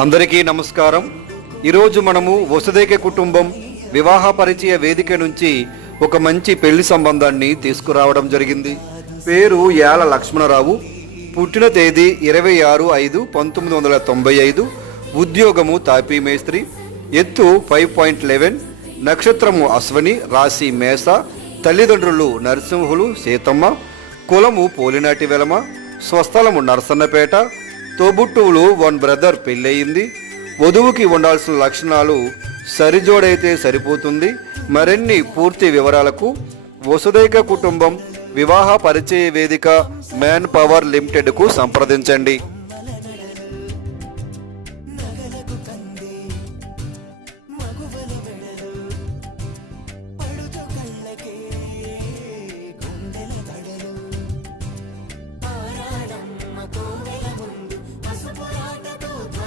అందరికీ నమస్కారం. ఈరోజు మనము వసుదైక కుటుంబం వివాహ పరిచయ వేదిక నుంచి ఒక మంచి పెళ్లి సంబంధాన్ని తీసుకురావడం జరిగింది. పేరు యాల లక్ష్మణరావు. పుట్టిన తేదీ 26/5/1995. ఉద్యోగము తాపీ మేస్త్రి. ఎత్తు 5.11. నక్షత్రము అశ్వని. రాశి మేష. తల్లిదండ్రులు నరసింహులు సీతమ్మ. కులము పోలినాటి వెలమ. స్వస్థలము నరసన్నపేట. తోబుట్టువులు 1 బ్రదర్ పెళ్ళయింది. వధువుకి ఉండాల్సిన లక్షణాలు సరిజోడైతే సరిపోతుంది. మరిన్ని పూర్తి వివరాలకు వసుదైక కుటుంబం వివాహ పరిచయ వేదిక మ్యాన్ పవర్ లిమిటెడ్కు సంప్రదించండి.